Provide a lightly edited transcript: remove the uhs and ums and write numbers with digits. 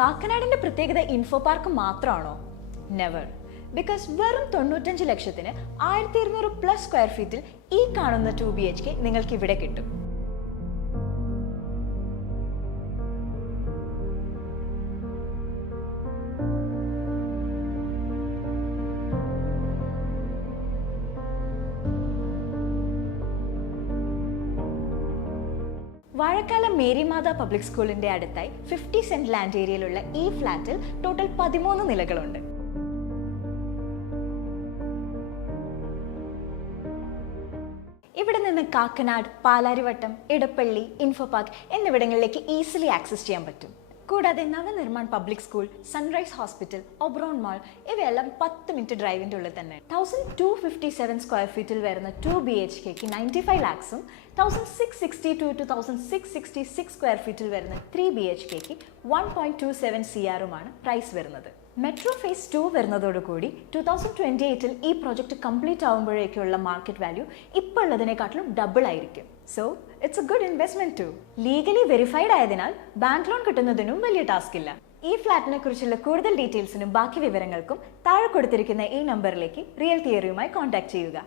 കാക്കനാടിന്റെ പ്രത്യേകത info park മാത്രമാണോ? Never. Because വെറും 95 ലക്ഷത്തിന് 1200+ സ്ക്വയർ ഫീറ്റിൽ ഈ കാണുന്ന 2 BHK നിങ്ങൾക്ക് ഇവിടെ കിട്ടും. വാഴക്കാലം മേരി മാതാ പബ്ലിക് സ്കൂളിന്റെ അടുത്തായി 50 സെന്റ് ലാൻഡ് ഏരിയയിലുള്ള ഈ ഫ്ലാറ്റിൽ ടോട്ടൽ 13 നിലകളുണ്ട്. ഇവിടെ നിന്ന് കാക്കനാട്, പാലാരിവട്ടം, ഇടപ്പള്ളി, ഇൻഫോ പാർക്ക് എന്നിവിടങ്ങളിലേക്ക് ഈസിലി ആക്സസ് ചെയ്യാൻ പറ്റും. കൂടാതെ Navnirman public school, sunrise hospital, Oberon mall ഇവയെല്ലാം 10 മിനിറ്റ് ഡ്രൈവിൻ്റെ ഉള്ളിൽ തന്നെ. 1257 സ്ക്വയർ ഫീറ്റിൽ വരുന്ന 2 BHKക്ക് 95 lakhs-ഉം 1662 to 1666 സ്ക്വയർ ഫീറ്റിൽ വരുന്ന 3 BHKക്ക് 1.27 CR-ഉമാണ് പ്രൈസ് വരുന്നത്. മെട്രോ ഫേസ് 2 വരുന്നതോടുകൂടി 2028-ൽ ഈ പ്രോജക്റ്റ് കംപ്ലീറ്റ് ആകുമ്പോഴേക്കുള്ള മാർക്കറ്റ് വാല്യൂ ഇപ്പോൾ ഉള്ളതിനെക്കാട്ടിലും ഡബിൾ ആയിരിക്കും. So it's a good investment too. Legally verified ആയതിനാൽ ബാങ്ക് ലോൺ കിട്ടുന്നതിനും വലിയ ടാസ്ക് ഇല്ല. ഈ ഫ്ലാറ്റിനെ കുറിച്ചുള്ള കൂടുതൽ ഡീറ്റെയിൽസിനും ബാക്കി വിവരങ്ങൾക്കും താഴെ കൊടുത്തിരിക്കുന്ന ഈ നമ്പറിലേക്ക് റിയൽ തിയറിയുമായി കോൺടാക്ട് ചെയ്യുക.